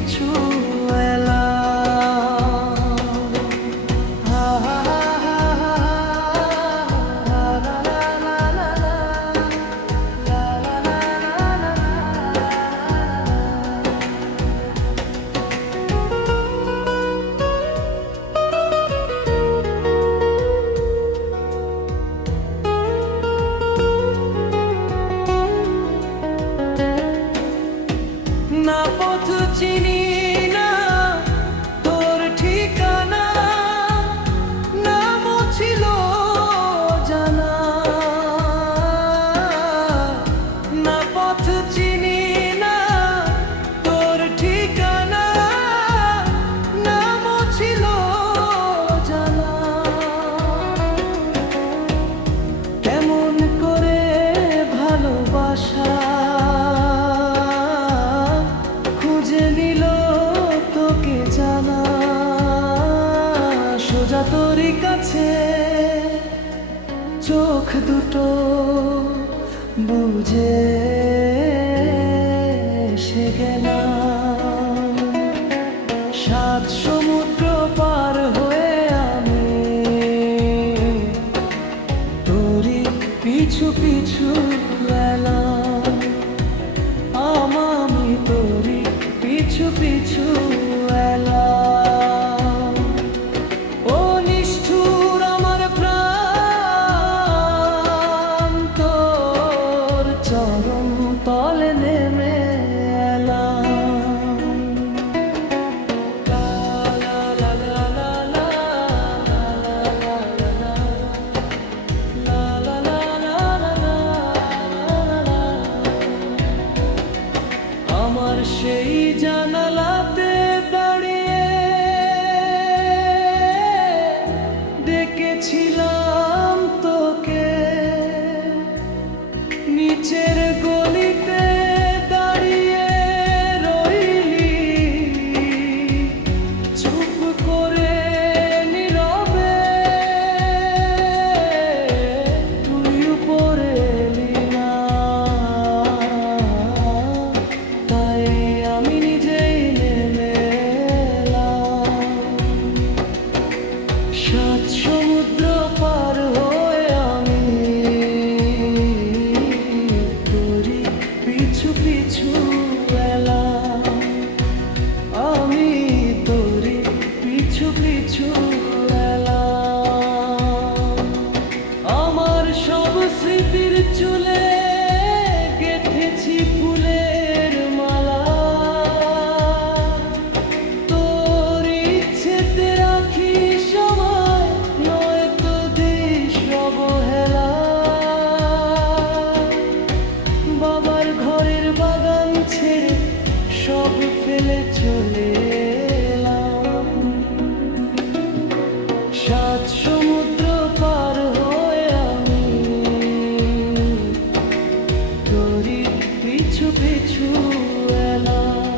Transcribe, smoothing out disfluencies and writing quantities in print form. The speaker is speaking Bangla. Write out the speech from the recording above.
পিছু এলাম। না পথ চিনি না তোর ঠিকানা, নামও ছিল জানা। না পথ চিনি না তোর ঠিকানা, নামও ছিল জানা। কেমন করে ভালোবাসা তোকে জানা, সোজা তোরই কাছে চোখ দুটো বুঝে এসে গেলাম। 7 সমুদ্র পার হয়ে আমি তোরই পিছু পিছু এলাম। আমি তোরই পিছু পিছু এলাম। ও নিষ্ঠুর আমার প্রাণ, তোর চরণ তলে নেমে এলাম। লা লা লা লা লা লা লা লা লা। আমার সেই জানালাতে দাঁড়িয়ে দেখেছিলাম তোকে, নিচের গলিতে দাঁড়িয়ে রইলি চুপ করে নীরবে। তুই উপরে এলি না, তাই আমি নিজেই নেমে এলাম। 7 সমুদ্র পার হয়ে আমি তোরই পিছু পিছু এলাম। আমি তোরই পিছু পিছু এলাম। আমার সব স্মৃতির চুলে গেঁথেছি ফুলের মালা, তোর ইচ্ছেতে রাখি সময়, নয়তো দিস অবহেলা। বাবার ঘরের বাগান ছেড়ে সব ফেলে চলে এলাম। 7 সমুদ্র পার হয়ে আমি তোরই পিছু পিছু এলাম।